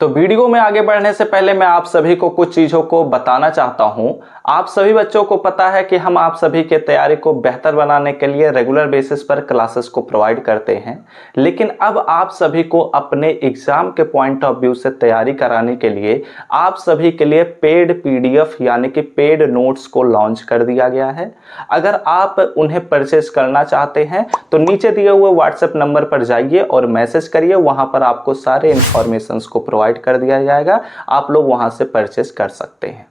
तो वीडियो में आगे बढ़ने से पहले मैं आप सभी को कुछ चीज़ों को बताना चाहता हूं। आप सभी बच्चों को पता है कि हम आप सभी के तैयारी को बेहतर बनाने के लिए रेगुलर बेसिस पर क्लासेस को प्रोवाइड करते हैं, लेकिन अब आप सभी को अपने एग्जाम के पॉइंट ऑफ व्यू से तैयारी कराने के लिए आप सभी के लिए पेड पीडीएफ यानी कि पेड नोट्स को लॉन्च कर दिया गया है। अगर आप उन्हें परचेस करना चाहते हैं तो नीचे दिए हुए व्हाट्सएप नंबर पर जाइए और मैसेज करिए, वहां पर आपको सारे इंफॉर्मेशन को प्रोवाइड कर दिया जाएगा। आप लोग वहां से परचेस कर सकते हैं।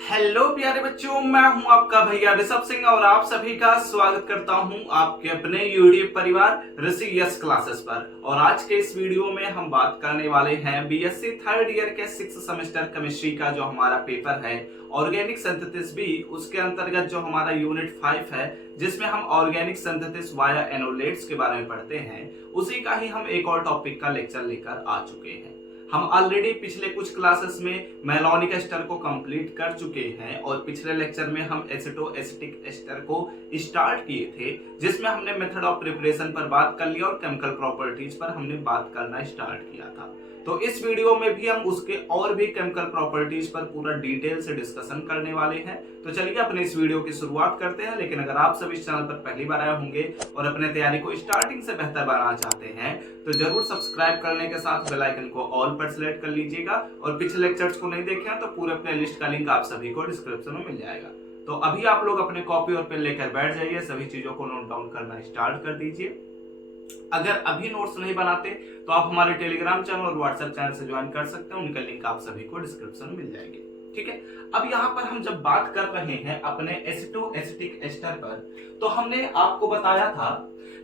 हेलो प्यारे बच्चों, मैं हूं आपका भैया ऋषभ सिंह और आप सभी का स्वागत करता हूं आपके अपने यूट्यूब परिवार ऋषि यस क्लासेस पर। और आज के इस वीडियो में हम बात करने वाले हैं बीएससी थर्ड ईयर के 6th सेमेस्टर केमिस्ट्री का जो हमारा पेपर है ऑर्गेनिक सिंथेसिस बी, उसके अंतर्गत जो हमारा यूनिट 5 है जिसमें हम ऑर्गेनिक सिंथेसिस वाया एनोलेट्स के बारे में पढ़ते हैं, उसी का ही हम एक और टॉपिक का लेक्चर लेकर आ चुके हैं। हम ऑलरेडी पिछले कुछ क्लासेस में मेलोनिक एस्टर को कंप्लीट कर चुके हैं और पिछले लेक्चर में हम एसिटो एसिटिक एस्टर को स्टार्ट किए थे, जिसमें हमने मेथड ऑफ प्रिपरेशन पर बात कर लिया और केमिकल प्रॉपर्टीज पर हमने बात करना स्टार्ट किया था। तो इस वीडियो में भी हम उसके और भी केमिकल प्रॉपर्टीज पर पूरा डिटेल से डिस्कशन करने वाले हैं। तो चलिए अपने इस वीडियो की शुरुआत करते हैं। लेकिन अगर आप सब इस चैनल पर पहली बार आए होंगे और अपने तैयारी को स्टार्टिंग से बेहतर बनाना चाहते हैं तो जरूर सब्सक्राइब करने के साथ बेल आइकन को ऑल पर सिलेक्ट कर लीजिएगा। और पिछले लेक्चर्स को नहीं देखे हैं तो पूरे प्लेलिस्ट का लिंक आप सभी को डिस्क्रिप्शन में मिल जाएगा। तो अभी आप लोग अपने कॉपी और पेन लेकर बैठ जाइए, सभी चीजों को नोट डाउन करना स्टार्ट कर दीजिए। अगर अभी नोट्स नहीं बनाते तो आप हमारे टेलीग्राम चैनल और व्हाट्सएप चैनल से ज्वाइन कर सकते हैं, उनका लिंक आप सभी को डिस्क्रिप्शन में मिल जाएंगे। ठीक है, अब यहाँ पर हम जब बात कर रहे हैं अपने एसिटो एसिटिक एस्टर पर, तो हमने आपको बताया था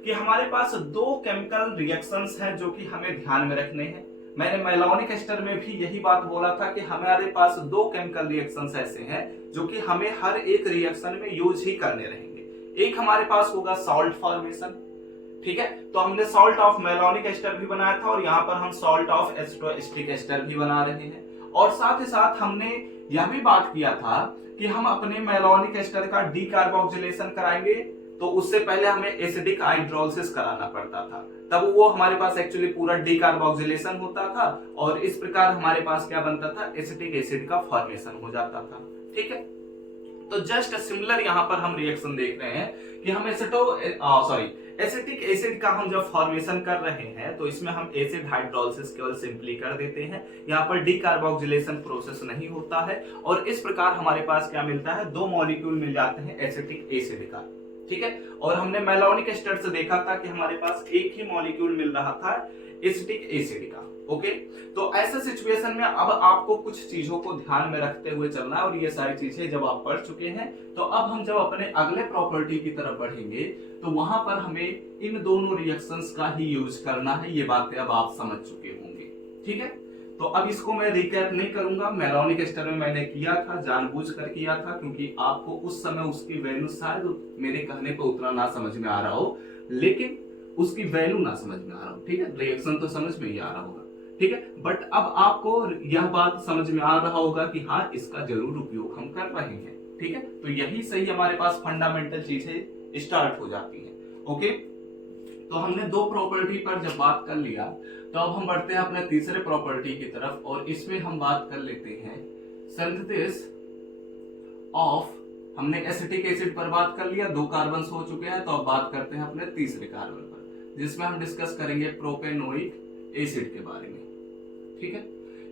कि हमारे पास दो केमिकल रिएक्शंस हैं जो कि हमें ध्यान में रखने हैं। मैंने मेलोनिक एस्टर में भी यही बात बोला था कि हमारे पास दो केमिकल रिएक्शंस ऐसे हैं जो कि हमें हर एक रिएक्शन में यूज ही करने रहेंगे। एक हमारे पास होगा सॉल्ट फॉर्मेशन, ठीक है, तो हमने सॉल्ट ऑफ मेलोनिक एस्टर भी बनाया था और यहाँ पर हम salt of aceto acetic ester भी बना रहे हैं। और साथ ही साथ हमने यह भी बात किया था कि हम अपने मेलोनिक एस्टर का डीकार्बोक्सिलेशन कराएंगे, तो उससे पहले हमें एसिडिक हाइड्रोलिसिस कराना पड़ता था, तब वो हमारे पास एक्चुअली पूरा डीकार्बोक्सिलेशन होता था और इस प्रकार हमारे पास क्या बनता था, एसिटिक एसिड का फॉर्मेशन हो जाता था। ठीक है, तो जस्ट सिमिलर यहाँ पर हम रिएक्शन देख रहे हैं कि हम एसिटिक एसिड का हम जब फॉर्मेशन कर रहे हैं तो इसमें हम एसिड हाइड्रोलिसिस केवल सिंपली कर देते हैं, यहाँ पर डीकार्बोक्सिलेशन प्रोसेस नहीं होता है और इस प्रकार हमारे पास क्या मिलता है, दो मॉलिक्यूल मिल जाते हैं एसिटिक एसिड का। ठीक है, और हमने मेलोनिक एस्टर से देखा था कि हमारे पास एक ही मॉलिक्यूल मिल रहा था एसिटिक एसिड का। ओके, तो ऐसे सिचुएशन में अब आपको कुछ चीजों को ध्यान में रखते हुए चलना है और ये सारी चीजें जब आप पढ़ चुके हैं तो अब हम जब अपने अगले प्रॉपर्टी की तरफ बढ़ेंगे तो वहां पर हमें इन दोनों रिएक्शंस का ही यूज करना है। ये बातें अब आप समझ चुके होंगे। ठीक है, तो अब इसको मैं रिकैप नहीं करूंगा, मेलोनिक एस्टर में मैंने किया था, जानबूझकर किया था क्योंकि आपको उस समय उसकी वैल्यू शायद मेरे कहने पर उतना ना समझ में आ रहा हो, लेकिन उसकी वैल्यू ना समझ में आ रहा हो। ठीक है, रिएक्शन तो समझ में ही आ रहा होगा। ठीक है, बट अब आपको यह बात समझ में आ रहा होगा कि हाँ, इसका जरूर उपयोग हम कर रहे हैं। ठीक है, तो यही सही हमारे पास फंडामेंटल चीजें स्टार्ट हो जाती हैं। ओके, तो हमने दो प्रॉपर्टी पर जब बात कर लिया तो अब हम बढ़ते हैं अपने तीसरे प्रॉपर्टी की तरफ और इसमें हम बात कर लेते हैं सिंथेसिस ऑफ, हमने एसिटिक एसिड पर बात कर लिया, दो कार्बन हो चुके हैं, तो अब बात करते हैं अपने तीसरे कार्बन पर जिसमें हम डिस्कस करेंगे प्रोपेनोइक एसिड के बारे में। ठीक है,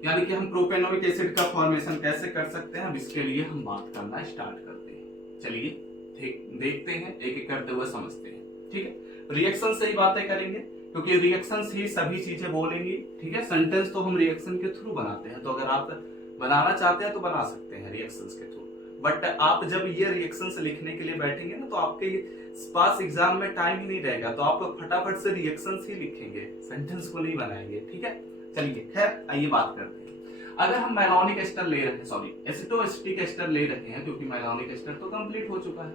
यानी कि हम प्रोपेनोइक एसिड का फॉर्मेशन कैसे कर सकते हैं, अब इसके लिए हम बात करना स्टार्ट करते हैं। चलिए देखते हैं, एक एक करते हुए समझते हैं। ठीक है, रिएक्शन से ही बातें करेंगे क्योंकि रिएक्शन ही सभी चीजें बोलेंगी। ठीक है, सेंटेंस तो हम रिएक्शन के थ्रू बनाते हैं, तो अगर आप बनाना चाहते हैं तो बना सकते हैं रिएक्शंस के थ्रू, बट आप जब ये रिएक्शंस लिखने के लिए बैठेंगे ना तो आपके पास एग्जाम में टाइम ही नहीं रहेगा, तो आप फटाफट से रिएक्शंस ही लिखेंगे, सेंटेंस को नहीं बनाएंगे। ठीक है, चलिए खैर आइए बात करते हैं। अगर हम मेलोनिक एस्टर ले रहे हैं, एसिटो एसिटिक एस्टर ले रहे हैं क्योंकि मेलोनिक एस्टर तो कंप्लीट हो चुका है,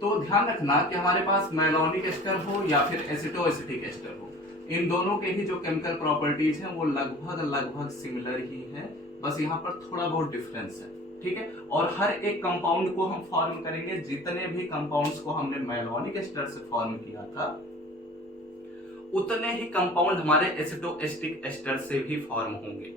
तो ध्यान रखना कि हमारे पास मेलोनिक एस्टर हो या फिर एसिटो एसिटिक एस्टर हो, इन दोनों के ही जो केमिकल प्रॉपर्टीज हैं वो लगभग सिमिलर ही हैं, बस यहाँ पर थोड़ा बहुत डिफरेंस है। ठीक है, और हर एक कंपाउंड को हम फॉर्म करेंगे, जितने भी कंपाउंड्स को हमने मेलोनिक एस्टर से फॉर्म किया था उतने ही कंपाउंड हमारे एसिटोएस्टिक एस्टर से भी फॉर्म होंगे।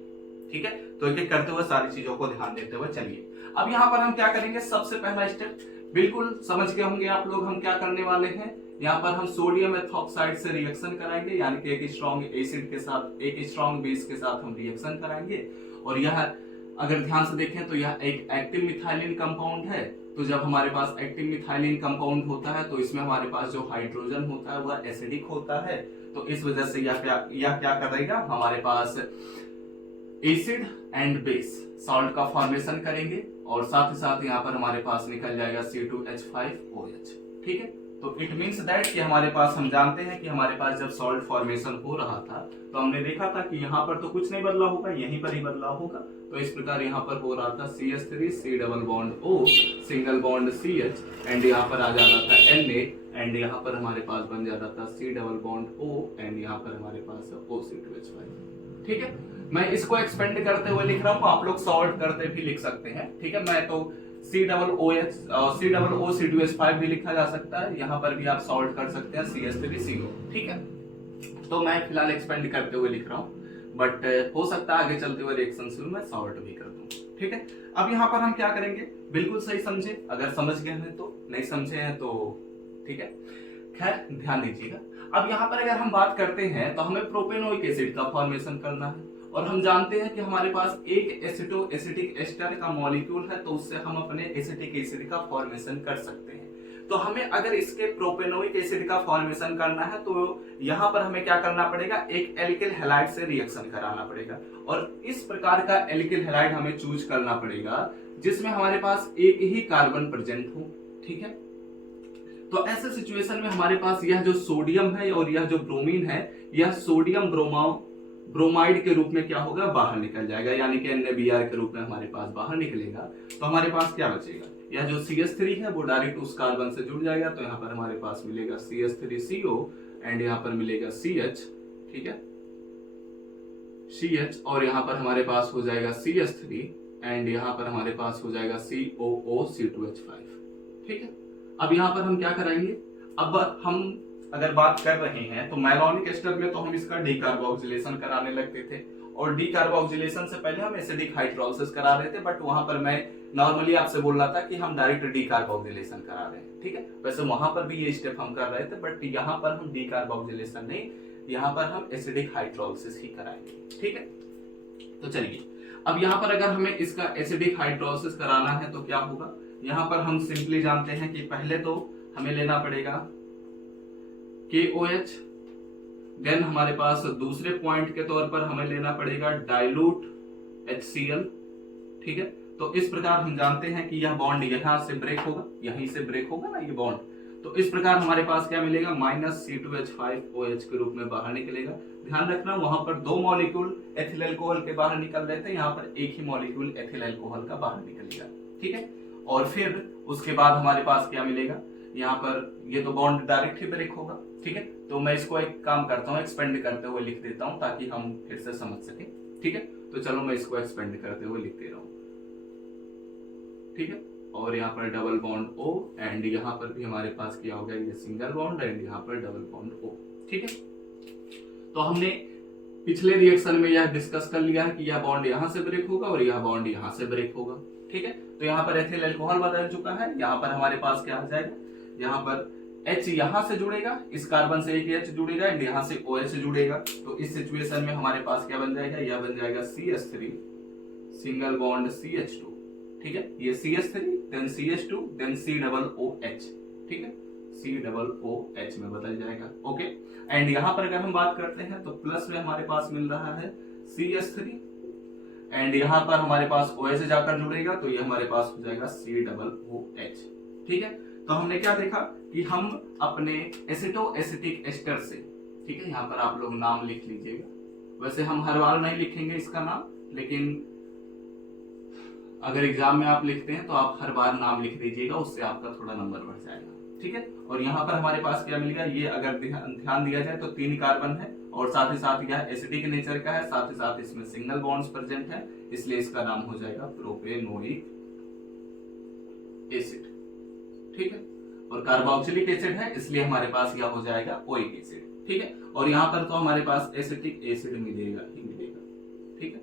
ठीक है, तो एक एक करते हुए सारी चीजों को ध्यान देते हुए चलिए। अब यहाँ पर हम क्या करेंगे, सबसे पहला स्टेप बिल्कुल समझ गए होंगे आप लोग हम क्या करने वाले हैं। यहाँ पर हम सोडियम एथॉक्साइड से रिएक्शन कराएंगे, यानी कि एक स्ट्रॉन्ग एसिड के साथ एक स्ट्रॉन्ग बेस के साथ हम रिएक्शन कराएंगे। और यह अगर ध्यान से देखें तो यह एक एक्टिव मिथाइलिन कंपाउंड है। तो जब हमारे पास एक्टिव मिथाइलिन कंपाउंड होता है तो इसमें हमारे पास जो हाइड्रोजन होता है वह एसिडिक होता है। तो इस वजह से यह क्या करेगा, हमारे पास एसिड एंड बेस सॉल्ट का फॉर्मेशन करेंगे और साथ ही साथ यहाँ पर हमारे पास निकल जाएगा C2H5OH। ठीक है, तो इट मीन्स दैट कि हमारे पास, हम जानते हैं कि हमारे पास जब सॉल्ट फॉर्मेशन हो रहा था तो हमने देखा था कि यहाँ पर तो कुछ नहीं बदला होगा, यहीं पर ही बदला होगा। तो इस प्रकार यहाँ पर हो रहा था CH3 C double bond O single bond CH and यहाँ पर आ जाता था Na एंड यहाँ पर हमारे पास बन जाता था C double bond O and यहाँ पर हमारे पास OC2H5। ठीक है, मैं इसको एक्सपेंड करते हुए लिख रहा हूँ, आप लोग सॉल्ट करते भी लिख सकते हैं। ठीक है, मैं तो C_OH भी लिखा जा सकता है, यहाँ पर भी आप सॉल्ट कर सकते हैं CH3CO। ठीक है, तो मैं फिलहाल एक्सपेंड करते हुए लिख रहा हूँ, बट हो सकता है आगे चलते हुए रिएक्शन में मैं सॉल्ट भी कर दूं। ठीक है, अब यहाँ पर हम क्या करेंगे, बिल्कुल सही समझे, अगर समझ गए हैं तो, नहीं समझे हैं तो ठीक है, खैर ध्यान दीजिएगा। अब यहाँ पर अगर हम बात करते हैं तो हमें प्रोपेनोइक एसिड का फॉर्मेशन करना है और हम जानते हैं कि हमारे पास एक एसिटोएसिटिक एस्टर का मॉलिक्यूल है, तो उससे हम अपने एसिटिक एसिड का फॉर्मेशन कर सकते हैं। तो हमें अगर इसके प्रोपेनोइक एसिड का फॉर्मेशन करना है तो यहाँ पर हमें क्या करना पड़ेगा, एक एल्किल हैलाइड से रिएक्शन कराना पड़ेगा और इस प्रकार का एल्किल हैलाइड हमें चूज करना पड़ेगा जिसमें हमारे पास एक ही कार्बन प्रेजेंट हो। ठीक है, तो ऐसे सिचुएशन में हमारे पास यह जो सोडियम है और यह जो ब्रोमीन है, यह सोडियम ब्रोमाइड के रूप में क्या होगा, बाहर निकल जाएगा, यानी कि NaBr के रूप में हमारे पास बाहर निकलेगा। तो हमारे पास क्या बचेगा, यह जो CH3 है वो डायरेक्ट उस कार्बन से जुड़ जाएगा, तो यहाँ पर हमारे पास मिलेगा CH3CO एंड यहाँ पर मिलेगा CH। ठीक है, CH और यहाँ पर हमारे पास हो जाएगा CH3 एंड यहाँ पर हमारे पास हो जाएगा COOC2H5। ठीक है, अब यहाँ पर हम क्या कराएंगे, अब हम अगर बात कर रहे हैं तो मैलोनिक एस्टर में तो हम इसका डीकार्बोक्सिलेशन कराने लगते थे और डीकार्बोक्सिलेशन से पहले हम एसिडिक हाइड्रोलिसिस करा रहे थे, बट वहां पर मैं नॉर्मली आपसे बोल रहा था कि हम डायरेक्ट डीकार्बोक्सिलेशन करा रहे हैं। ठीक है, वैसे वहां पर भी ये स्टेप हम कर रहे थे, बट यहाँ पर हम डीकार्बोक्सिलेशन नहीं, यहाँ पर हम एसिडिक हाइड्रोलिसिस ही कराएंगे। ठीक है, तो चलिए अब यहाँ पर अगर हमें इसका एसिडिक हाइड्रोलिसिस कराना है तो क्या होगा, यहाँ पर हम सिंपली जानते हैं कि पहले तो हमें लेना पड़ेगा KOH, देन हमारे पास दूसरे पॉइंट के तौर पर हमें लेना पड़ेगा डाइल्यूट HCl। ठीक है, तो इस प्रकार हम जानते हैं कि यह बॉन्ड यहाँ से ब्रेक होगा, यहीं से ब्रेक होगा ना ये बॉन्ड, तो इस प्रकार हमारे पास क्या मिलेगा, -C2H5OH के रूप में बाहर निकलेगा। ध्यान रखना वहां पर दो मॉलिक्यूल एथिल अल्कोहल के बाहर निकल रहे थे, यहाँ पर एक ही मॉलिक्यूल एथिल अल्कोहल का बाहर निकलेगा। ठीक है, और फिर उसके बाद हमारे पास क्या मिलेगा, यहाँ पर ये तो बॉन्ड डायरेक्ट ही ब्रेक होगा। ठीक है, तो मैं इसको एक काम करता हूँ, एक्सपेंड करते हुए लिख देता हूँ ताकि हम फिर से समझ सके। ठीक है, तो चलो मैं इसको एक्सपेंड करते हुए लिख दे रहा हूँ। ठीक है, और यहाँ पर डबल बॉन्ड O एंड यहाँ पर भी हमारे पास क्या हो गया, ये सिंगल बॉन्ड एंड यहाँ पर डबल बॉन्ड O। ठीक है, तो हमने पिछले रिएक्शन में यह डिस्कस कर लिया है कि यह बॉन्ड यहाँ से ब्रेक होगा और यह बॉन्ड यहाँ से ब्रेक होगा। ठीक है, तो यहाँ पर एथिल अल्कोहल बदल चुका है, यहाँ पर हमारे पास क्या आ जाएगा, यहाँ पर H यहाँ से जुड़ेगा, इस कार्बन से एक H जुड़ेगा एंड यहाँ से OH जुड़ेगा। तो इस सिचुएशन में हमारे पास क्या बन जाएगा, यह बन जाएगा CH3 सिंगल बॉन्ड CH2। ठीक है, ये CH3 then CH2 then COOH। ठीक है, COOH में बदल जाएगा। ओके, एंड यहाँ पर अगर हम बात करते हैं तो प्लस में हमारे पास मिल रहा है CH3 एंड यहाँ पर हमारे पास OH जाकर जुड़ेगा, तो ये हमारे पास हो जाएगा COOH। ठीक है, तो हमने क्या देखा कि हम अपने एसिटोएसिटिक एस्टर से, ठीक है, यहाँ पर आप लोग नाम लिख लीजिएगा, वैसे हम हर बार नहीं लिखेंगे इसका नाम, लेकिन अगर एग्जाम में आप लिखते हैं तो आप हर बार नाम लिख दीजिएगा, उससे आपका थोड़ा नंबर बढ़ जाएगा। ठीक है, और यहाँ पर हमारे पास क्या मिलेगा, ये अगर ध्यान दिया जाए तो 3 कार्बन है और साथ ही साथ यह एसिडिक नेचर का है, साथ ही साथ इसमें सिंगल बॉन्ड्स प्रेजेंट है, इसलिए इसका नाम हो जाएगा प्रोपेनोइक एसिड। ठीक है, और कार्बोक्सिलिक एसिड है इसलिए हमारे पास यह हो जाएगा ओइक एसिड। ठीक है, और यहाँ पर तो हमारे पास एसिटिक एसिड मिलेगा ही मिलेगा। ठीक है,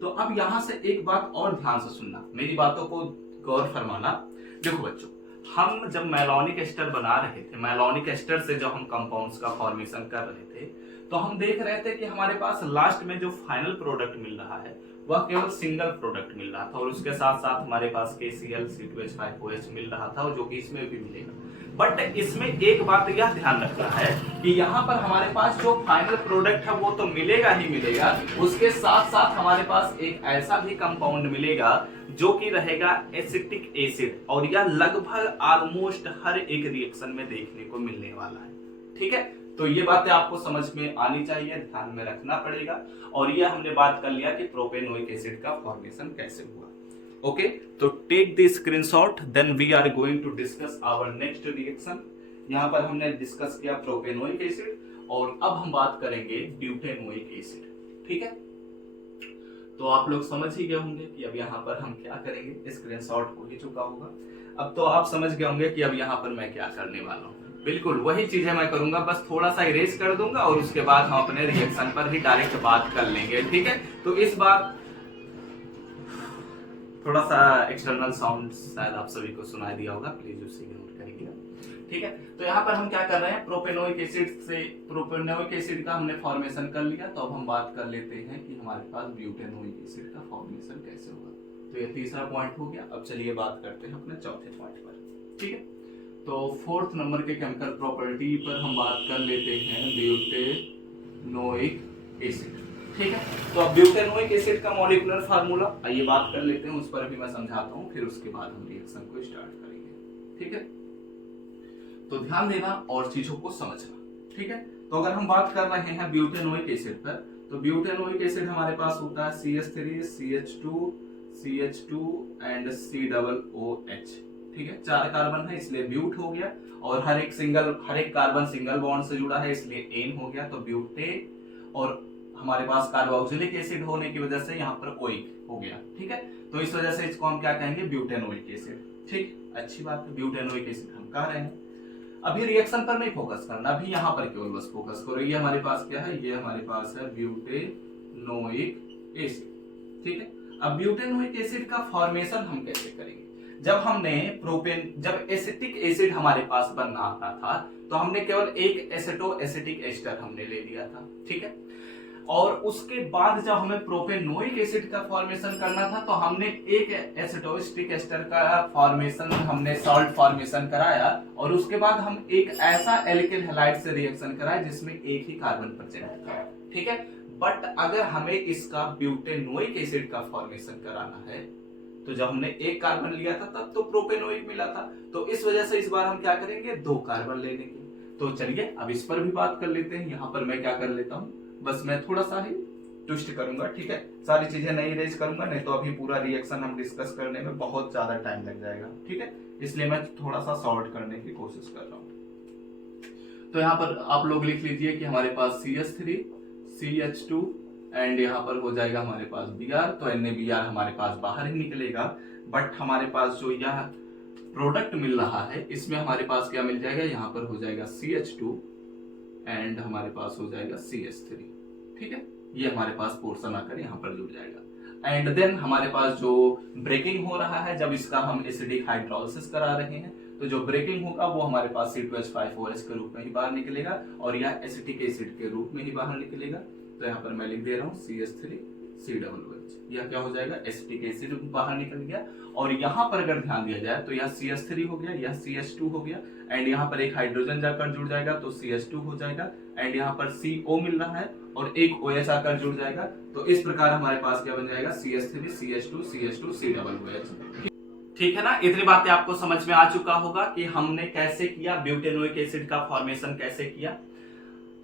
तो अब यहां से एक बात और ध्यान से सुनना, मेरी बातों को गौर फरमाना। देखो बच्चों, हम जब मैलोनिक एस्टर बना रहे थे, मैलोनिक एस्टर से जब हम कंपाउंड्स का फॉर्मेशन कर रहे थे, तो हम देख रहे थे कि हमारे पास लास्ट में जो फाइनल प्रोडक्ट मिल रहा है वह केवल सिंगल प्रोडक्ट मिल रहा था, और उसके साथ साथ हमारे पास KCl C2H5OH मिल रहा था, जो कि इसमें भी मिलेगा। बट इसमें एक बात यह ध्यान रखना है कि यहाँ पर हमारे पास जो फाइनल प्रोडक्ट है वो तो मिलेगा ही मिलेगा, उसके साथ साथ हमारे पास एक ऐसा भी कंपाउंड मिलेगा जो कि रहेगा एसिटिक एसिड, और यह लगभग ऑलमोस्ट हर एक रिएक्शन में देखने को मिलने वाला है। ठीक है, तो ये बातें आपको समझ में आनी चाहिए, ध्यान में रखना पड़ेगा। और ये हमने बात कर लिया कि प्रोपेनोइक एसिड का फॉर्मेशन कैसे हुआ। ओके, तो take the screenshot, then we are going to discuss our next reaction. यहाँ पर हमने डिस्कस किया प्रोपेनोइक एसिड, और अब हम बात करेंगे ब्यूटेनोइक एसिड। ठीक है, तो आप लोग समझ ही गए होंगे कि अब यहाँ पर हम क्या करेंगे, स्क्रीनशॉट हो ही चुका होगा। अब तो आप समझ गए होंगे कि अब यहाँ पर मैं क्या करने वाला हूँ। बिल्कुल वही चीजें मैं करूंगा, बस थोड़ा सा इरेज कर दूंगा और उसके बाद हम अपने रिएक्शन पर ही डायरेक्ट बात कर लेंगे। ठीक है, तो इस बार थोड़ा सा एक्सटर्नल साउंड शायद आप सभी को सुनाई दिया होगा, प्लीज उसे इग्नोर करिएगा। ठीक है, तो यहाँ पर हम क्या कर रहे हैं, प्रोपेनोइक एसिड का हमने फॉर्मेशन कर लिया। तो अब हम बात कर लेते हैं कि हमारे पास ब्यूटेनोइक एसिड का फॉर्मेशन कैसे होगा। तो ये तीसरा पॉइंट हो गया। अब चलिए बात करते हैं अपने चौथे पॉइंट पर। ठीक है, तो फोर्थ नंबर के केमिकल प्रॉपर्टी पर हम बात कर लेते हैं ब्यूटेनोइक एसिड। ठीक है, तो अब ब्यूटेनोइक एसिड का मॉलिक्यूलर फार्मूला आइए बात कर लेते हैं, उस पर भी मैं समझाता हूं, फिर उसके बाद हम रिएक्शन को स्टार्ट करेंगे। ठीक है, तो ध्यान देना और चीजों को समझना। ठीक है, तो अगर हम बात कर रहे हैं ब्यूटेनोइक एसिड पर, तो ब्यूटेनोइक एसिड हमारे पास होता है CH3 CH2 CH2 and COOH। ठीक है, 4 कार्बन है इसलिए ब्यूट हो गया, और हर एक कार्बन सिंगल बॉन्ड से जुड़ा है इसलिए एन हो गया, तो ब्यूटेन। और हमारे पास कार्बोक्सिलिक एसिड होने की वजह से यहाँ पर ओइक हो गया। ठीक है, तो इस वजह से इसको हम क्या कहेंगे, ब्यूटेनोइक एसिड। ठीक, अच्छी बात है, ब्यूटेनोइक एसिड हम कह रहे हैं। अभी रिएक्शन पर नहीं फोकस करना, अभी यहाँ पर केवल बस फोकस करो। ये हमारे पास क्या है, ये हमारे पास है ब्यूटेनोइक एसिड। ठीक है, अब ब्यूटेनोइक एसिड का फॉर्मेशन हम कैसे करेंगे, जब एसिटिक एसिड हमारे पास बनना आता था तो हमने केवल एक एसिटिक एस्टर हमने ले लिया था। ठीक है, और उसके बाद जब हमें प्रोपेनोइक एसिड का फॉर्मेशन करना था तो हमने एक एसिटोएस्टिक एस्टर का फॉर्मेशन, हमने सॉल्ट फॉर्मेशन कराया, और उसके बाद हम एक ऐसा एल्किल हैलाइड से रिएक्शन कराया जिसमें एक ही कार्बन प्रेजेंट था। ठीक है, बट अगर हमें इसका ब्यूटेनोइक एसिड का फॉर्मेशन कराना है तो जब हमने एक कार्बन लिया था तब तो प्रोपेनोइक मिला था, तो इस वजह से इस बार हम क्या करेंगे, 2 कार्बन लेने की। तो चलिए अब इस पर भी बात कर लेते हैं। यहाँ पर मैं क्या कर लेता हूँ, बस मैं थोड़ा सा ही ट्विस्ट करूंगा। ठीक है, सारी चीजें नहीं इरेज करूंगा, नहीं तो अभी पूरा रिएक्शन हम डिस्कस करने में बहुत ज्यादा टाइम लग जाएगा। ठीक है, इसलिए मैं थोड़ा सा शॉर्ट करने की कोशिश कर रहा हूँ। तो यहाँ पर आप लोग लिख लीजिए कि हमारे पास CH3 CH2 एंड यहाँ पर हो जाएगा हमारे पास Br, तो NaBr हमारे पास बाहर ही निकलेगा, बट हमारे पास जो यह प्रोडक्ट मिल रहा है इसमें हमारे पास क्या मिल जाएगा, यहाँ पर हो जाएगा CH2 एंड हमारे पास हो जाएगा CH3। ठीक है, ये हमारे पास पोर्शन आकर यहाँ पर जुड़ जाएगा। एंड देन हमारे पास जो ब्रेकिंग हो रहा है, जब इसका हम एसिडिक हाइड्रोलिसिस करा रहे हैं तो जो ब्रेकिंग होगा वो हमारे पास C2H5OH के रूप में ही बाहर निकलेगा, और यह एसिटिक एसिड के रूप में ही बाहर निकलेगा। तो यहाँ पर मैं लिख दे रहा हूँ CH3 COOH, यह क्या हो जाएगा, एसिटिक एसिड बाहर निकल गया। और यहाँ पर अगर ध्यान दिया जाए तो यह CH3 हो गया, यह CH2 हो गया, एंड यहाँ पर एक हाइड्रोजन जाकर जुड़ जाएगा तो CH2 हो जाएगा, एंड यहाँ पर CO मिल रहा है और एक OH आकर जुड़ जाएगा। तो इस प्रकार हमारे पास क्या बन जाएगा, CH3 CH2 CH2 COOH। ठीक है ना, इतनी बातें आपको समझ में आ चुका होगा कि हमने कैसे किया, ब्यूटेनोइक एसिड का फॉर्मेशन कैसे किया।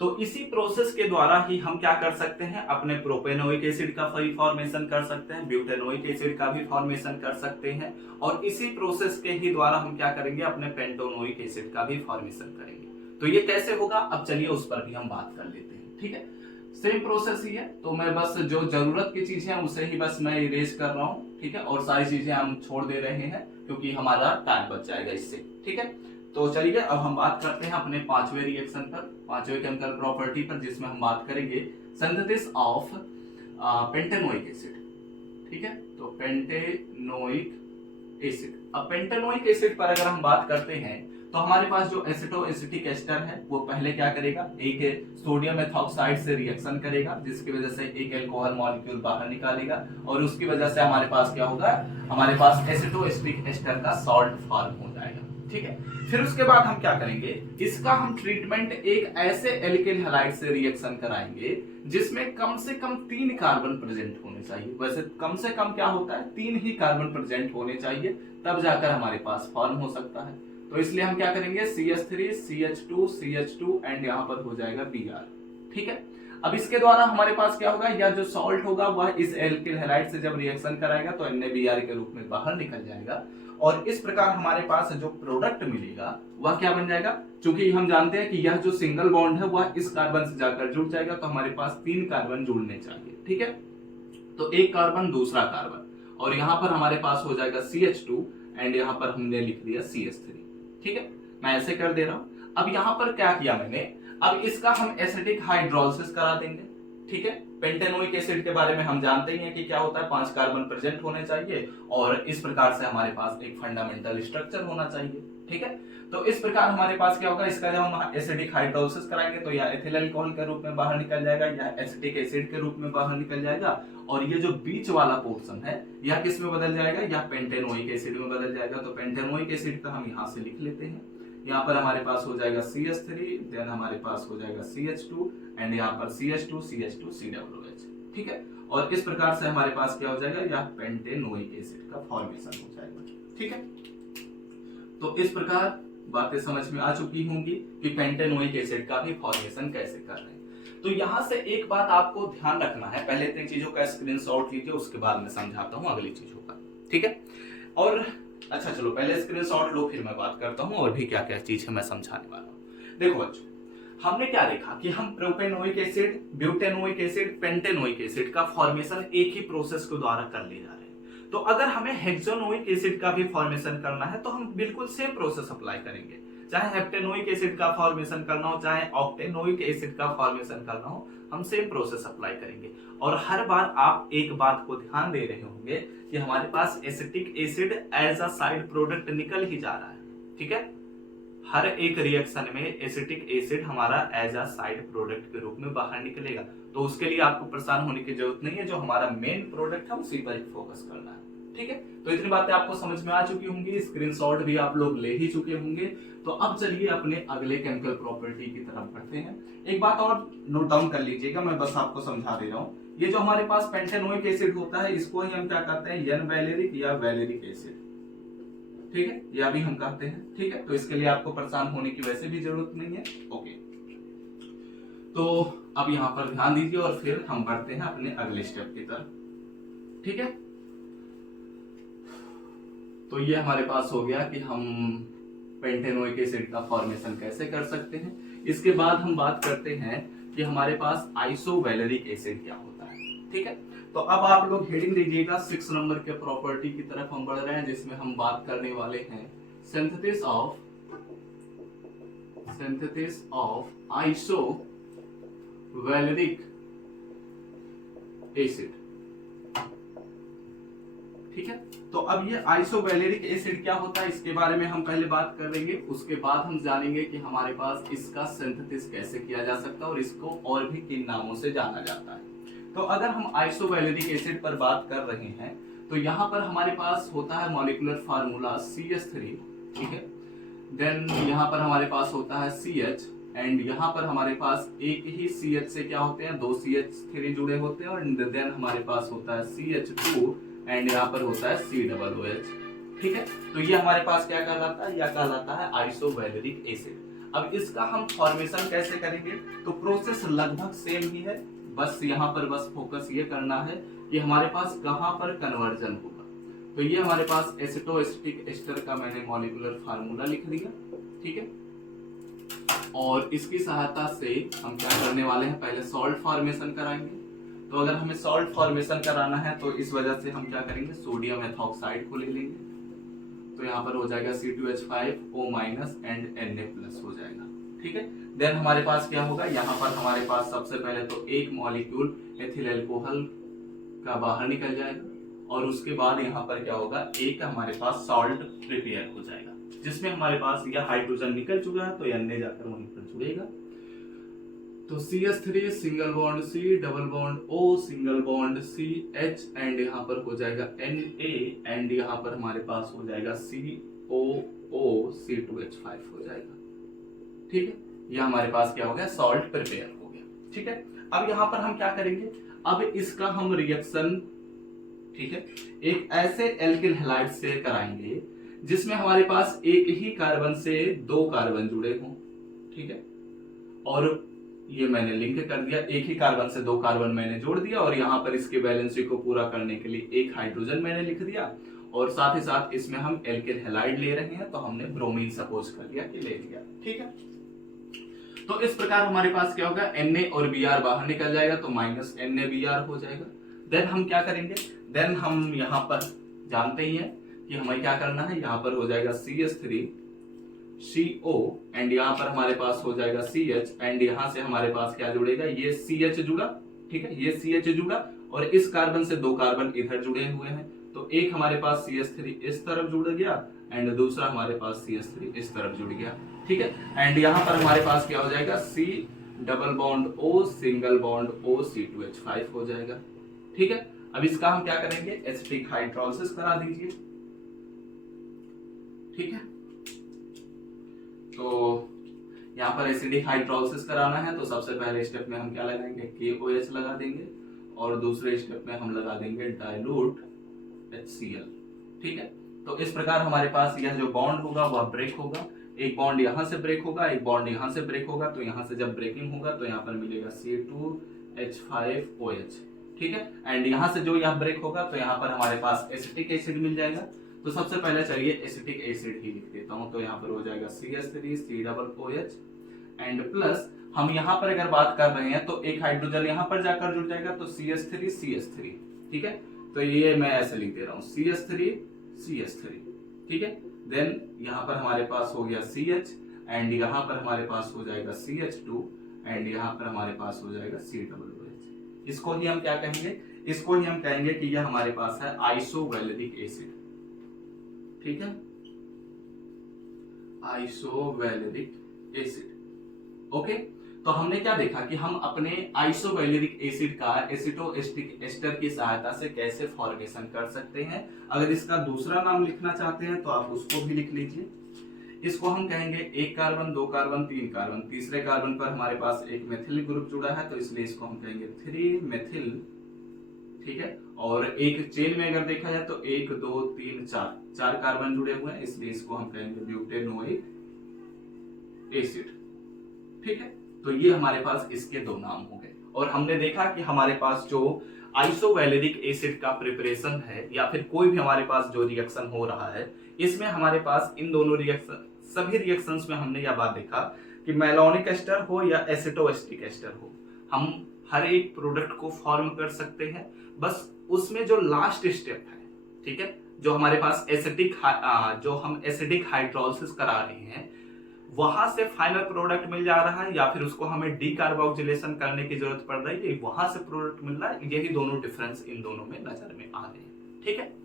तो इसी प्रोसेस के द्वारा ही हम क्या कर सकते हैं, अपने प्रोपेनोइक एसिड का फॉर्मेशन कर सकते हैं, ब्यूटेनोइक एसिड का भी फॉर्मेशन कर सकते हैं, और इसी प्रोसेस के ही द्वारा हम क्या करेंगे, अपने पेंटोनोइक एसिड का भी फॉर्मेशन करेंगे। तो ये कैसे होगा, अब चलिए उस पर भी हम बात कर लेते हैं। ठीक है, सेम प्रोसेस ही है, तो मैं बस जो जरूरत की चीज है उसे ही बस मैं इरेज कर रहा हूँ। ठीक है, और सारी चीजें हम छोड़ दे रहे हैं क्योंकि हमारा टाइम बच जाएगा इससे। ठीक है, तो चलिए अब हम बात करते हैं अपने पांचवें रिएक्शन पर, पांचवें केमिकल प्रॉपर्टी पर, जिसमें हम बात करेंगे सिंथेसिस ऑफ पेंटेनोइक एसिड। ठीक है, तो पेंटेनोइक एसिड। अब पेंटेनोइक एसिड पर अगर हम बात करते हैं तो हमारे पास जो एसिटो एसिटिक एस्टर है वो पहले क्या करेगा, एक सोडियम मेथॉक्साइड से रिएक्शन करेगा, जिसकी वजह से एक अल्कोहल मॉलिक्यूल बाहर निकालेगा और उसकी वजह से हमारे पास क्या होगा, हमारे पास एसिटो एसिटिक एस्टर का सॉल्ट फॉर्म हो जाएगा। ठीक है, फिर उसके बाद हम क्या करेंगे, इसका हम ट्रीटमेंट एक ऐसे एल्किल हैलाइड से रिएक्शन कराएंगे जिसमें कम से कम 3 कार्बन प्रेजेंट होने चाहिए। वैसे कम से कम क्या होता है, 3 ही कार्बन प्रेजेंट होने चाहिए, तब जाकर हमारे पास फॉर्म हो सकता है। तो इसलिए हम क्या करेंगे, CH3 CH2 CH2 एंड यहाँ पर हो जाएगा Br। ठीक है, अब इसके द्वारा हमारे पास क्या होगा, या जो सॉल्ट होगा वह इस एल्किल हैलाइड से जब रिएक्शन कराएगा तो NaBr के रूप में बाहर निकल जाएगा और इस प्रकार हमारे पास जो प्रोडक्ट मिलेगा वह क्या बन जाएगा। क्योंकि हम जानते हैं कि यह जो सिंगल बॉन्ड है वह इस कार्बन से जाकर जुड़ जाएगा, तो हमारे पास 3 कार्बन जुड़ने चाहिए। ठीक है, तो एक कार्बन दूसरा कार्बन और यहाँ पर हमारे पास हो जाएगा CH2 एंड यहाँ पर हमने लिख दिया CH3। ठीक है, मैं ऐसे कर दे रहा हूं। अब यहाँ पर क्या किया मैंने, अब इसका हम एसिटिक हाइड्रोलिसिस करा देंगे। ठीक है, पेंटेनोइक एसिड के बारे में हम जानते ही हैं कि क्या होता है, 5 कार्बन प्रेजेंट होने चाहिए और इस प्रकार से हमारे पास एक फंडामेंटल स्ट्रक्चर होना चाहिए। ठीक है, तो इस प्रकार हमारे पास क्या होगा, इसका जब हम एसिडिक हाइड्रोलिसिस कराएंगे तो यह एथिल अल्कोहल के रूप में बाहर निकल जाएगा, यह एसिटिक एसिड के रूप में बाहर निकल जाएगा और ये जो बीच वाला पोर्शन है यह किस में बदल जाएगा, यह पेंटेनोइक एसिड में बदल जाएगा। तो पेंटेनोइक एसिड का हम यहाँ से लिख लेते हैं, यहाँ पर हमारे पास हो जाएगा CH3, देन हमारे पास हो जाएगा CH2 एंड यहाँ पर CH2 CH2 COOH। ठीक है, और इस प्रकार से हमारे पास क्या हो जाएगा, यह पेंटेनोइक एसिड का फॉर्मेशन हो जाएगा। ठीक है, तो इस प्रकार बातें समझ में आ चुकी होंगी कि पेंटेनोइक एसिड का भी फॉर्मेशन कैसे कर रहे हैं। तो यहां से एक बात आपको ध्यान रखना है, पहले 3 चीजों का स्क्रीनशॉट लीजिए, उसके बाद मैं समझाता हूं अगली चीजों का। ठीक है, और अच्छा चलो पहले स्क्रीनशॉट लो, फिर मैं बात करता हूं और भी क्या क्या चीज है मैं समझाने वाला हूं। देखो बच्चों, हमने क्या देखा कि हम propanoic acid, butanoic acid, pentanoic acid का फॉर्मेशन एक ही प्रोसेस के द्वारा कर ले जा रहे हैं। तो अगर हमें हेक्सानोइक एसिड का भी फॉर्मेशन करना है तो हम बिल्कुल सेम प्रोसेस अप्लाई करेंगे, चाहे हेप्टेनोइक एसिड का फॉर्मेशन करना हो, चाहे ऑक्टेनोइक एसिड का फॉर्मेशन करना हो, हम सेम प्रोसेस अप्लाई करेंगे। और हर बार आप एक बात को ध्यान दे रहे होंगे कि हमारे पास acetic acid as a side product निकल ही जा रहा है। ठीक है, हर एक रिएक्शन में एसिटिक एसिड हमारा एज अ साइड प्रोडक्ट के रूप में बाहर निकलेगा, तो उसके लिए आपको परेशान होने की जरूरत नहीं है, जो हमारा मेन प्रोडक्ट है उसी पर ही फोकस करना है। ठीक है, तो इतनी बातें आपको समझ में आ चुकी होंगी, स्क्रीनशॉट भी आप लोग ले ही चुके होंगे। तो अब चलिए अपने अगले केमिकल प्रॉपर्टी की तरफ बढ़ते हैं। एक बात और नोट डाउन कर लीजिएगा, मैं बस आपको समझा दे रहा हूँ। ये जो हमारे पास पेंटेनोइक एसिड होता है इसको ही हम क्या कहते हैं, एन वैलेरिक या वैलेरिक एसिड। ठीक है, यह भी हम कहते हैं। ठीक है, तो इसके लिए आपको परेशान होने की वैसे भी जरूरत नहीं है। ओके, तो अब यहाँ पर ध्यान दीजिए और फिर हम बढ़ते हैं अपने अगले स्टेप की तरफ। ठीक है, तो ये हमारे पास हो गया कि हम पेंटेनोइक एसिड का फॉर्मेशन कैसे कर सकते हैं। इसके बाद हम बात करते हैं कि हमारे पास आइसोवैलेरिक एसिड क्या होता है। ठीक है, तो अब आप लोग हेडिंग दीजिएगा 6 नंबर के प्रॉपर्टी की तरफ हम बढ़ रहे हैं, जिसमें हम बात करने वाले हैं सिंथेसिस ऑफ आइसोवैलेरिक एसिड। ठीक है, तो अब ये आइसोवैलेरिक एसिड क्या होता है इसके बारे में हम पहले बात करेंगे, उसके बाद हम जानेंगे कि हमारे पास इसका सिंथेसिस कैसे किया जा सकता है और इसको और भी किन नामों से जाना जाता है। तो अगर हम आइसोवैलेरिक एसिड पर बात कर रहे हैं तो यहाँ पर हमारे पास होता है मॉलिक्यूलर फार्मूला CH3। ठीक है, देन यहाँ पर हमारे पास होता है CH एंड यहाँ पर हमारे पास एक ही CH से क्या होते हैं, 2 CH3 जुड़े होते हैं और देन हमारे पास होता है CH2 एंड यहाँ पर होता है COOH। ठीक है, तो ये हमारे पास क्या कहलाता है, यह कहलाता है आइसोवैलेरिक एसिड। अब इसका हम फॉर्मेशन कैसे करेंगे, तो प्रोसेस लगभग सेम ही है, बस यहाँ पर बस फोकस ये करना है कि हमारे पास कहाँ पर कन्वर्जन होगा। तो ये हमारे पास एसिटो एसिटिक एस्टर का मैंने मॉलिक्यूलर फार्मूला लिख दिया। ठीक है, और इसकी सहायता से हम क्या करने वाले हैं, पहले सॉल्ट फॉर्मेशन कराएंगे। तो अगर हमें सॉल्ट फॉर्मेशन कराना है तो इस वजह से हम क्या करेंगे, सोडियम एथॉक्साइड को ले लेंगे। तो यहाँ पर हो जाएगा C2H5O- एंड Na+ हो जाएगा। ठीक है, देन हमारे पास क्या होगा, यहाँ पर हमारे पास सबसे पहले तो एक मॉलिक्यूल एथिल अल्कोहल का बाहर निकल जाएगा और उसके बाद यहाँ पर क्या होगा, एक हमारे पास सॉल्ट प्रिपेयर हो जाएगा जिसमें हमारे पास यह हाइड्रोजन निकल चुका है तो Na जाकर वहीं पर जुड़ेगा। तो CH3 single bond C double bond O single bond CH and यहाँ पर हो जाएगा Na एंड यहाँ पर हमारे पास हो जाएगा COO C2H5 हो जाएगा। ठीक है, यह हमारे पास क्या हो गया, सॉल्ट प्रिपेयर हो गया। ठीक है, अब यहाँ पर हम क्या करेंगे, अब इसका हम रिएक्शन, ठीक है, एक ऐसे एल्किल हैलाइड से कराएंगे जिसमें हमारे पास एक ही कार्बन से 2 कार्बन जुड़े हों। ठीक है, और ये मैंने लिंक कर दिया, एक ही कार्बन से 2 कार्बन मैंने जोड़ दिया और यहाँ पर इसके बैलेंसी को पूरा करने के लिए एक हाइड्रोजन मैंने लिख दिया और साथ ही साथ इसमें हम एल्किल हैलाइड ले रहे हैं तो हमने ब्रोमीन सपोज कर लिया कि ले लिया। ठीक है, तो इस प्रकार हमारे पास क्या होगा, Na और Br बाहर निकल जाएगा तो -NaBr हो जाएगा। देन हम क्या करेंगे, देन हम यहाँ पर जानते ही हैं कि हमें क्या करना है, यहाँ पर हो जाएगा CH3CO एंड यहाँ पर हमारे पास हो जाएगा CH एंड यहाँ से हमारे पास क्या जुड़ेगा, ये CH जुड़ा। ठीक है, ये CH जुड़ा और इस कार्बन से 2 कार्बन इधर जुड़े हुए हैं तो एक हमारे पास CH3 इस तरफ जुड़ गया एंड दूसरा हमारे पास CH3 इस तरफ जुड़ गया। ठीक है, एंड यहाँ पर हमारे पास क्या हो जाएगा, C double bond O single bond O C2H5 हो जाएगा। ठीक है, अब इसका हम क्या करेंगे, एसिटिक हाइड्रोलिसिस करा दीजिए। ठीक है, तो यहाँ पर एसिडिक हाइड्रोलिसिस कराना है तो सबसे पहले स्टेप में हम क्या लगाएंगे, KOH लगा देंगे और दूसरे स्टेप में हम लगा देंगे डाइल्यूट HCl। ठीक है, तो इस प्रकार हमारे पास यह जो बॉन्ड होगा वह ब्रेक होगा, एक बॉन्ड यहाँ से ब्रेक होगा, एक बॉन्ड यहाँ से ब्रेक होगा, तो यहाँ से जब ब्रेकिंग होगा तो यहाँ पर मिलेगा C2H5OH। ठीक है, एंड यहाँ से जो यहाँ ब्रेक होगा तो यहाँ पर हमारे पास एसिटिक एसिड मिल जाएगा। तो सबसे पहले चलिए एसिटिक एसिड ही लिख देता हूं, तो यहाँ पर हो जाएगा CH3COOH एंड प्लस हम यहाँ पर अगर बात कर रहे हैं तो एक हाइड्रोजन यहाँ पर जाकर जुड़ जाएगा तो CH3CH3। ठीक है, तो ये मैं ऐसे लिख दे रहा हूँ CH3CH3। ठीक है, देन यहाँ पर हमारे पास हो गया CH एंड यहाँ पर हमारे पास हो जाएगा CH2 एंड यहाँ पर हमारे पास हो जाएगा COOH। इसको ही हम क्या कहेंगे, इसको ही हम कहेंगे कि यह हमारे पास है आइसोवैलेरिक एसिड। ठीक है, आइसोवैलेरिक एसिड। ओके, तो हमने क्या देखा कि हम अपने आइसोवैलेरिक एसिड का एसिटोएस्टिक एस्टर की सहायता से कैसे फॉर्मेशन कर सकते हैं। अगर इसका दूसरा नाम लिखना चाहते हैं तो आप उसको भी लिख लीजिए। इसको हम कहेंगे 1 कार्बन 2 कार्बन 3 कार्बन, तीसरे कार्बन पर हमारे पास एक मेथिल ग्रुप जुड़ा है तो इसलिए इसको हम कहेंगे 3 मेथिल। ठीक है, और एक चेन में अगर देखा जाए तो 1 2 3 4 कार्बन जुड़े हुए हैं इसलिए इसको हम कहेंगे ब्यूटेनोइक एसिड। ठीक है, तो ये हमारे पास इसके 2 नाम हो गए और हमने देखा कि हमारे पास जो आइसोवैलेरिक एसिड का प्रिपरेशन है या फिर कोई भी हमारे पास जो रिएक्शन हो रहा है इसमें हमारे पास इन दोनों रिएक्शन, सभी रिएक्शंस में हमने यह बात देखा कि मैलोनिक एस्टर हो या एसिटोएस्टिक एस्टर हो, हम हर एक प्रोडक्ट को फॉर्म कर सकते हैं। बस उसमें जो लास्ट स्टेप है, ठीक है, जो हमारे पास जो हम एसिडिक हाइड्रोलिसिस करा रहे हैं वहां से फाइनल प्रोडक्ट मिल जा रहा है या फिर उसको हमें डीकार्बोक्सिलेशन करने की जरूरत पड़ रही है, वहां से प्रोडक्ट मिल रहा है, यही दोनों डिफरेंस इन दोनों में नजर में आ रहे हैं। ठीक है,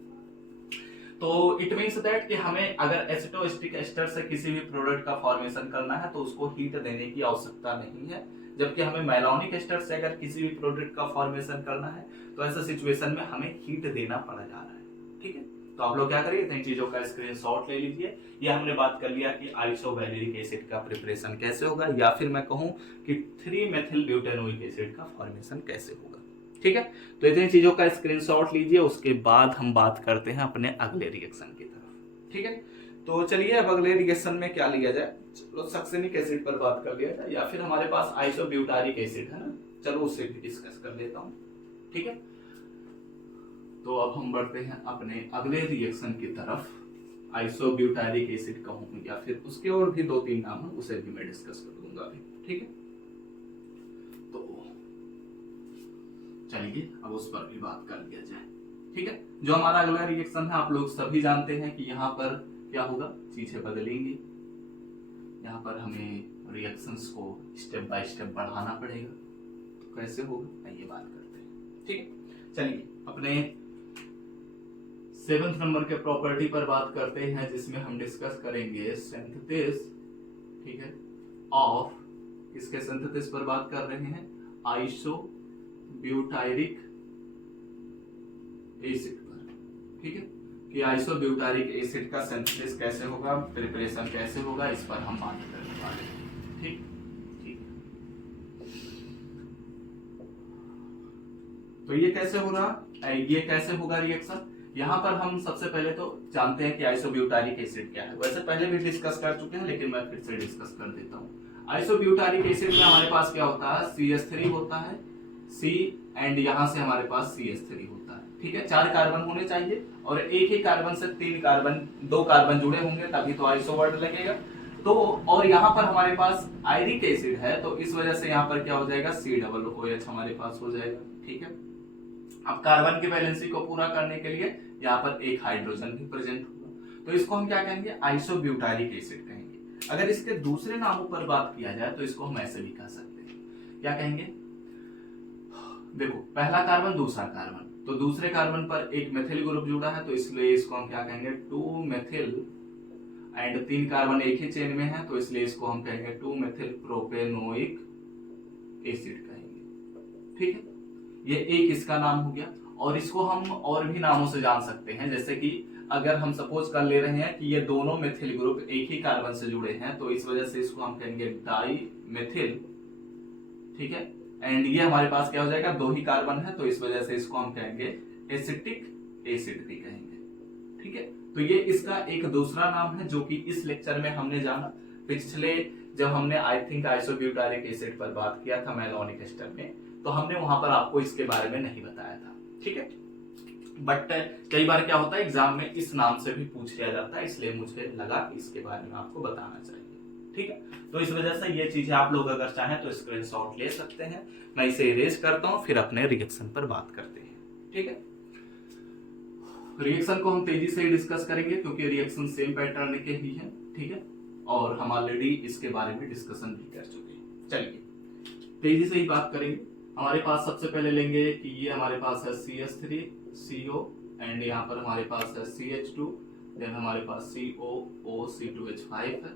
तो इट मीन्स दैट कि हमें अगर एसिटोएस्टिक एस्टर से किसी भी प्रोडक्ट का फॉर्मेशन करना है तो उसको हीट देने की आवश्यकता नहीं है, जबकि हमें मैलोनिक एस्टर से अगर किसी भी प्रोडक्ट का फॉर्मेशन करना है तो ऐसा सिचुएशन में हमें हीट देना पड़ जा रहा है। ठीक है, तो आप लोग क्या करिए, इन चीजों का स्क्रीनशॉट ले लीजिए। ये हमने बात कर लिया कि आइसोवैलेरिक एसिड का प्रिपरेशन कैसे होगा या फिर मैं कहूं कि 3 मेथिल ब्यूटेनोइक एसिड का फॉर्मेशन कैसे होगा। ठीक है, तो इतनी चीजों का स्क्रीनशॉट लीजिए, उसके बाद हम बात करते हैं अपने अगले रिएक्शन की तरफ। ठीक है, तो चलिए अब अगले रिएक्शन में क्या लिया जाए, चलो सक्सेनिक एसिड पर बात कर लिया जाए या फिर हमारे पास आइसोब्यूटारिक एसिड है ना, चलो उससे भी डिस्कस कर लेता हूं। ठीक है, तो अब हम बढ़ते हैं अपने अगले रिएक्शन की तरफ। आइसोब्यूटारिक एसिड कहूं या फिर उसके और भी 2-3 नाम है, उसे भी मैं डिस्कस कर दूंगा अभी। ठीक है, तो चलिए अब उस पर भी बात कर लिया जाए। ठीक है, जो हमारा अगला रिएक्शन है आप लोग सभी जानते हैं कि यहाँ पर क्या होगा, चीजें बदलेंगी। यहाँ पर हमें रिएक्शंस को स्टेप बाय स्टेप बढ़ाना पड़ेगा। तो कैसे होगा ये बात करते हैं, ठीक है। चलिए अपने 7th नंबर के प्रॉपर्टी पर बात करते हैं, जिसमें हम डिस्कस करेंगे सिंथेसिस, ठीक है, ऑफ, इसके सिंथेसिस पर बात कर रहे हैं आइसोब्यूटायरिक एसिड पर, ठीक है, कि आइसोब्यूटारिक एसिड का सिंथेसिस कैसे होगा, प्रिपरेशन कैसे होगा, इस पर हम बात करने वाले हैं, ठीक ठीक। तो ये कैसे हो रहा, ये कैसे होगा रिएक्शन। यहाँ पर हम सबसे पहले तो जानते हैं कि आइसोब्यूटारिक एसिड क्या है, वैसे पहले भी डिस्कस कर चुके हैं लेकिन मैं फिर से डिस्कस कर देता हूँ। आइसोब्यूटारिक एसिड में हमारे पास क्या होता है, CH3 होता है, C एंड यहाँ से हमारे पास CH3 होता है, ठीक है। 4 कार्बन होने चाहिए और एक ही कार्बन से 2 कार्बन जुड़े होंगे तभी तो आइसो वर्ड लगेगा। तो और यहाँ पर हमारे पास आयरिक एसिड है तो इस वजह से यहाँ पर क्या हो जाएगा, COOH हमारे पास हो जाएगा, ठीक है। अब कार्बन की वैलेंसी को पूरा करने के लिए यहाँ पर एक हाइड्रोजन भी प्रेजेंट होगा, तो इसको हम क्या कहेंगे, आइसोब्यूटारिक एसिड कहेंगे। अगर इसके दूसरे नामों पर बात किया जाए तो इसको हम ऐसे भी कह सकते हैं, क्या कहेंगे, देखो पहला कार्बन दूसरा कार्बन, तो दूसरे कार्बन पर एक मेथिल ग्रुप जुड़ा है तो इसलिए इसको हम क्या कहेंगे, 2 मेथिल, एंड 3 कार्बन एक ही चेन में है तो इसलिए इसको हम कहेंगे 2 मेथिल प्रोपेनोइक एसिड कहेंगे, ठीक है। ये एक इसका नाम हो गया। और इसको हम और भी नामों से जान सकते हैं, जैसे कि अगर हम सपोज कर ले रहे हैं कि ये दोनों मेथिल ग्रुप एक ही कार्बन से जुड़े हैं तो इस वजह से इसको हम कहेंगे डाई मेथिल, ठीक है। एंड ये हमारे पास क्या हो जाएगा, 2 ही कार्बन है तो इस वजह से इसको हम कहेंगे एसिटिक एसिड भी कहेंगे, ठीक है। तो ये इसका एक दूसरा नाम है जो कि इस लेक्चर में हमने जाना। पिछले जब हमने आई थिंक आइसोब्यूटारिक एसिड पर बात किया था मैलोनिक एस्टर में, तो हमने वहां पर आपको इसके बारे में नहीं बताया था, ठीक है। बट कई बार क्या होता है एग्जाम में इस नाम से भी पूछ लिया जाता है, इसलिए मुझे लगा कि इसके बारे में आपको बताना चाहिए, ठीक है। तो इस वजह से ये चीजें आप लोग अगर चाहें तो स्क्रीनशॉट ले सकते हैं। मैं इसे इरेज करता हूं, फिर अपने रिएक्शन पर बात करते हैं, ठीक है। रिएक्शन को हम तेजी से ही डिस्कस करेंगे क्योंकि रिएक्शन सेम पैटर्न के ही है, ठीक है, और हम ऑलरेडी इसके बारे में डिस्कशन भी कर चुके हैं। चलिए तेजी से ही बात करेंगे। हमारे पास सबसे पहले लेंगे कि ये हमारे पास है CH3 CO एंड यहाँ पर हमारे पास है CH2, देन हमारे पास COOC2H5 है,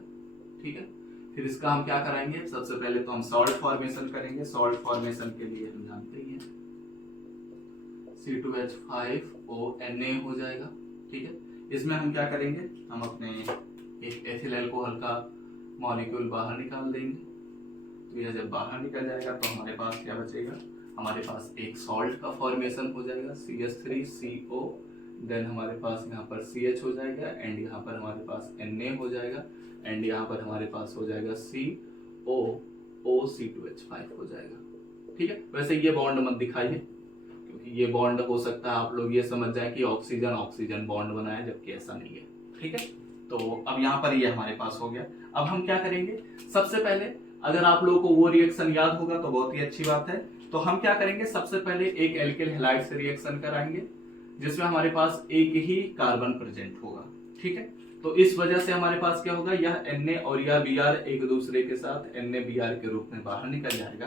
ठीक है। फिर इसका हम क्या कराएंगे, सबसे पहले तो हम सॉल्ट फॉर्मेशन करेंगे। सॉल्ट फॉर्मेशन के लिए हम जानते ही हैं C2H5ONA हो जाएगा, ठीक है। इसमें हम क्या करेंगे, हम अपने एक एथिल अल्कोहल का मॉलिक्यूल बाहर निकाल देंगे। तो यह जब बाहर निकल जाएगा तो हमारे पास क्या बचेगा, हमारे पास एक सॉल्ट का फॉर्मेशन हो जाएगा CH3CO, देन हमारे पास यहाँ पर CH हो जाएगा एंड यहाँ पर हमारे पास Na हो जाएगा एंड यहाँ पर हमारे पास हो जाएगा COOC2H5 हो जाएगा, ठीक है। वैसे ये बॉन्ड मत दिखाइए क्योंकि ये बॉन्ड हो सकता है आप लोग ये समझ जाए कि ऑक्सीजन ऑक्सीजन बॉन्ड बनाए, जबकि ऐसा नहीं है, ठीक है। तो अब यहाँ पर ये हमारे पास हो गया। अब हम क्या करेंगे, सबसे पहले अगर आप लोगों को वो रिएक्शन याद होगा तो बहुत ही अच्छी बात है। तो हम क्या करेंगे, सबसे पहले एक एल्किल हैलाइड से रिएक्शन कराएंगे जिसमें हमारे पास एक ही कार्बन प्रेजेंट होगा, ठीक है। तो इस वजह से हमारे पास क्या होगा, यह Na और यह Br एक दूसरे के साथ NaBr के रूप में बाहर निकल जाएगा।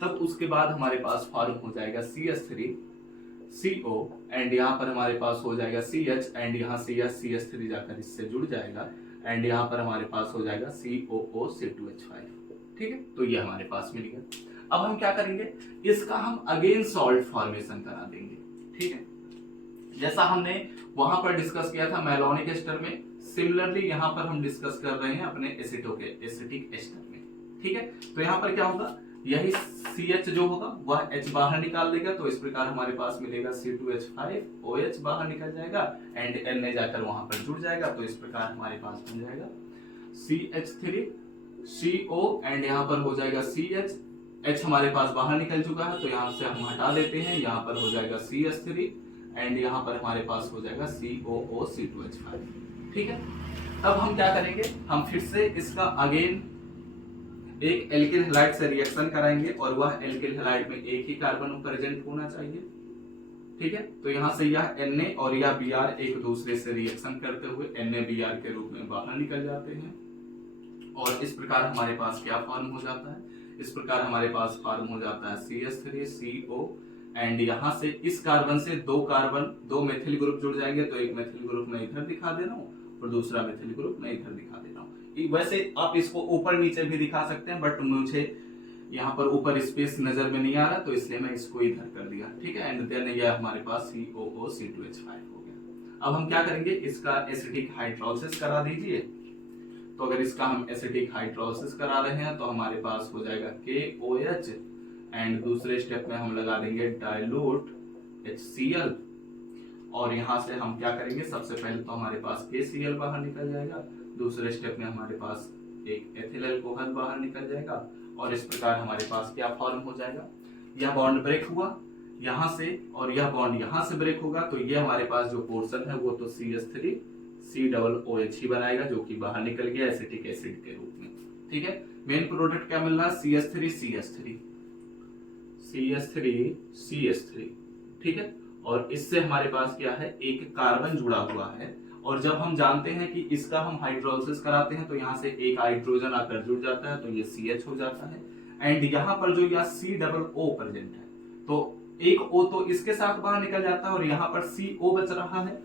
तब उसके बाद हमारे पास फॉर्म हो जाएगा CH3CO एंड यहाँ पर हमारे पास हो जाएगा CH एंड यहाँ से यह CH3 जाकर इससे जुड़ जाएगा एंड यहाँ पर हमारे पास हो जाएगा COOC2H5, ठीक है। तो ये हमारे पास मिल गया। अब हम क्या करेंगे, इसका हम अगेन सॉल्ट फॉर्मेशन करा देंगे, ठीक है। जैसा हमने वहां पर डिस्कस किया था मैलोनिक एस्टर में, सिमिलरली यहाँ पर हम डिस्कस कर रहे हैं अपने एसिटिक एस्टर में, ठीक है। तो यहाँ पर क्या होगा, यही CH जो होगा वह H बाहर निकाल देगा, तो इस प्रकार हमारे पास मिलेगा C2H5OH बाहर निकल जाएगा एंड Na जाकर वहां पर जुड़ जाएगा। तो इस प्रकार हमारे पास बन जाएगा CH3CO एंड यहाँ पर हो जाएगा CH, H हमारे पास बाहर निकल चुका है तो यहाँ से हम हटा देते हैं, यहाँ पर हो जाएगा CH3 एंड यहाँ पर हमारे पास हो जाएगा COOC2H5, ठीक है। तब हम क्या करेंगे, हम फिर से इसका अगेन एक एल्किल हैलाइड से रिएक्शन कराएंगे और वह एल्किल हैलाइड में एक ही कार्बन प्रेजेंट होना चाहिए, ठीक है। तो यहाँ से यह Na और यह Br एक दूसरे से रिएक्शन करते हुए NaBr के रूप में बाहर निकल जाते हैं और इस प्रकार हमारे पास क्या फॉर्म हो जाता है, इस प्रकार हमारे पास फॉर्म हो जाता है CH3CO एंड यहाँ से इस कार्बन से दो मेथिल ग्रुप जुड़ जाएंगे। तो एक मेथिल ग्रुप मैं इधर दिखा दे रहा हूँ और दूसरा मेथिल ग्रुप मैं इधर दिखा दे रहा हूँ। वैसे आप इसको ऊपर नीचे भी दिखा सकते हैं, बट मुझे यहाँ पर ऊपर स्पेस नजर में नहीं आ रहा तो इसलिए मैं इसको इधर कर दिया, ठीक है। एंड देन यह हमारे पास COOC2H5 हो गया। अब हम क्या करेंगे, इसका एसिटिक हाइड्रोलिसिस करा दीजिए। तो अगर इसका हम एसिटिक हाइड्रोलिसिस करा रहे हैं तो हमारे पास हो जाएगा KOH एंड दूसरे स्टेप में हम लगा देंगे डाइल्यूट HCl और यहाँ से हम क्या करेंगे, सबसे पहले तो हमारे पास KCl बाहर निकल जाएगा, दूसरे स्टेप में हमारे पास एक एथिल अल्कोहल बाहर निकल जाएगा और इस प्रकार हमारे पास क्या फॉर्म हो जाएगा, यह बॉन्ड ब्रेक हुआ यहाँ से और यह बॉन्ड यहाँ से ब्रेक होगा। तो ये हमारे पास जो पोर्शन है वो तो CH3COOH ही बनाएगा जो कि बाहर निकल गया एसिटिक एसिड के रूप में, ठीक है। मेन प्रोडक्ट क्या मिल रहा है, CH3, ठीक है। और इससे हमारे पास क्या है, एक कार्बन जुड़ा हुआ है और जब हम जानते हैं कि इसका हम हाइड्रोलिसिस कराते हैं तो यहाँ से एक हाइड्रोजन आकर जुड़ जाता है तो ये CH हो जाता है एंड यहाँ पर जो यह COO प्रेजेंट है तो एक O तो इसके साथ बाहर निकल जाता है और यहाँ पर CO बच रहा है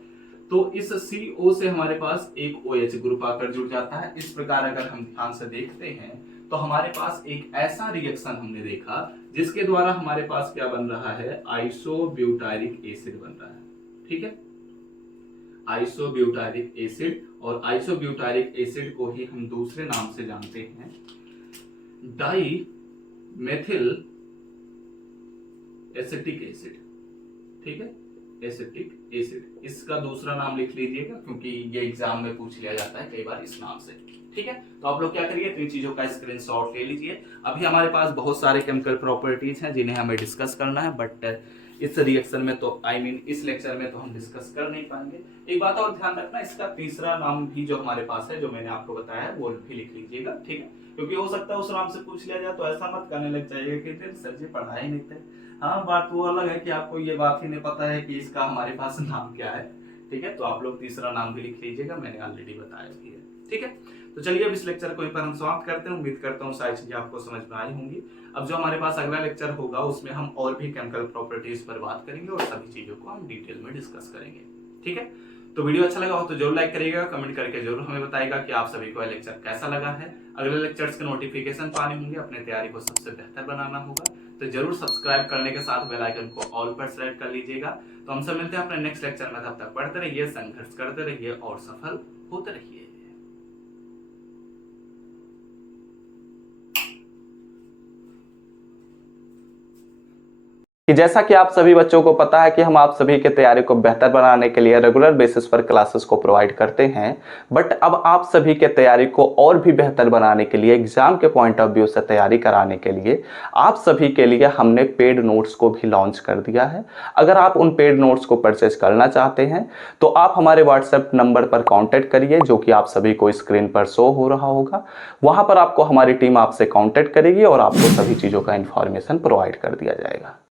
तो इस CO से हमारे पास एक OH ग्रुप आकर जुड़ जाता है। इस प्रकार अगर हम ध्यान से देखते हैं तो हमारे पास एक ऐसा रिएक्शन हमने देखा जिसके द्वारा हमारे पास क्या बन रहा है, आइसोब्यूटायरिक एसिड बन रहा है, ठीक है। आइसोब्यूटायरिक एसिड और आइसोब्यूटायरिक एसिड को ही हम दूसरे नाम से जानते हैं डाई मेथिल एसिटिक एसिड, ठीक है, एसिटिक एसिड। इसका दूसरा नाम लिख लीजिएगा क्योंकि ये एग्जाम में पूछ लिया जाता है कई बार इस नाम से, ठीक है। तो आप लोग क्या करिए, इन चीजों का स्क्रीनशॉट ले लीजिए। अभी हमारे पास बहुत सारे केमिकल प्रॉपर्टीज हैं जिन्हें हमें डिस्कस करना है, बट इस रिएक्शन में तो इस लेक्चर में तो हम डिस्कस कर नहीं पाएंगे। एक बात और ध्यान रखना, इसका तीसरा नाम भी जो हमारे पास है जो मैंने आपको बताया है वो भी लिख लीजिएगा, ठीक है। क्योंकि हो सकता है उस नाम से पूछ लिया जाए तो ऐसा मत करने लग जाइएगा कि सर जी पढ़ा ही नहीं थे। हाँ, बात वो अलग है कि आपको ये बात ही नहीं पता है कि इसका हमारे पास नाम क्या है, ठीक है। तो आप लोग तीसरा नाम भी लिख लीजिएगा, मैंने ऑलरेडी बताया भी है, ठीक है। तो चलिए अब इस लेक्चर को यहीं पर हम समाप्त करते हैं। उम्मीद करता हूँ सारी चीजें आपको समझ में आई होंगी। अब जो हमारे पास अगला लेक्चर होगा उसमें हम और भी केमिकल प्रॉपर्टीज पर बात करेंगे और सभी चीजों को हम डिटेल में डिस्कस करेंगे, ठीक है। तो वीडियो अच्छा लगा हो तो जरूर लाइक करिएगा, कमेंट करके जरूर हमें बताइएगा कि आप सभी को यह लेक्चर कैसा लगा है। अगले लेक्चर्स के नोटिफिकेशन पाने होंगे, अपने तैयारी को सबसे बेहतर बनाना होगा तो जरूर सब्सक्राइब करने के साथ बेल आइकन को ऑल पर सेलेक्ट कर लीजिएगा। तो हम सब मिलते हैं अपने नेक्स्ट लेक्चर में, तब तक पढ़ते रहिए, संघर्ष करते रहिए और सफल होते रहिए। कि जैसा कि आप सभी बच्चों को पता है कि हम आप सभी के तैयारी को बेहतर बनाने के लिए रेगुलर बेसिस पर क्लासेस को प्रोवाइड करते हैं, बट अब आप सभी के तैयारी को और भी बेहतर बनाने के लिए, एग्जाम के पॉइंट ऑफ व्यू से तैयारी कराने के लिए आप सभी के लिए हमने पेड नोट्स को भी लॉन्च कर दिया है। अगर आप उन पेड नोट्स को परचेज करना चाहते हैं तो आप हमारे व्हाट्सएप नंबर पर कॉन्टेक्ट करिए जो कि आप सभी को स्क्रीन पर शो हो रहा होगा। वहां पर आपको हमारी टीम आपसे कॉन्टेक्ट करेगी और आपको सभी चीज़ों का इंफॉर्मेशन प्रोवाइड कर दिया जाएगा।